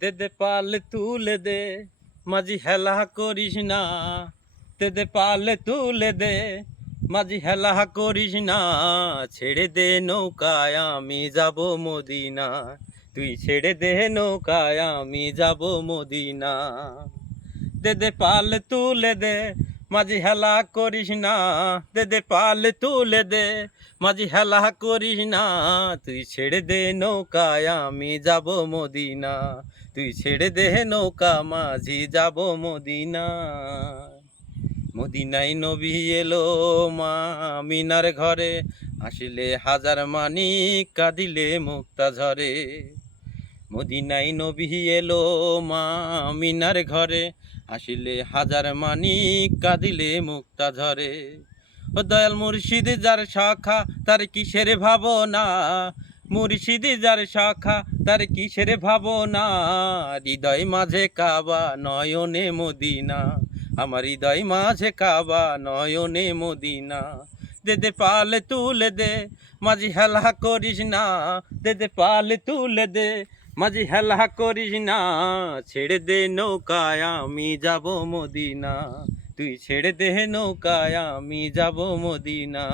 দে দে পালে তুলে দে, মাঝি হেলা করিস না। দে দে পালে তুলে দে, মাঝি হেলা করিস না। ছেড়ে দে নৌকায় আমি যাব মদিনা, তুই ছেড়ে দে নৌকায় আমি যাব মদিনা। দে দে পালে তুলে দে, মাঝি হেলা করিস না। দে দে পালে তুলে দে, মাঝি হেলা করিস না। তুই ছেড়ে দে নৌকায় আমি যাব মদিনা, তুই ছেড়ে দে নৌকা মাঝি যাব মদিনা। মদিনায় নবী এলো মা মিনার ঘরে, আসিলে হাজার মানিক কাঁদিলে মুক্তা ঝরে। মদিনায় নবী এলো মা মিনার ঘরে, আসিলে হাজার মানিক কাঁদিলে মুক্তা ঝরে। ও দয়াল মুর্শিদ যার শাখা তার কিসের ভাবনা, মুর্শিদ যার শাখা তার কিসের ভাবনা। হৃদয় মাঝে কাবা নয়নে মদিনা, আমার হৃদয় মাঝে কাবা নয়নে মদিনা। দে দে পালে তুলে দে, মাঝি হেলা করিস না। দে দে পালে তুলে দে, মাঝি হেলা করিস না। ছেড়ে দে নৌকায় আমি যাব মদিনা, তুই ছেড়ে দে নৌকায় আমি যাব মদিনা।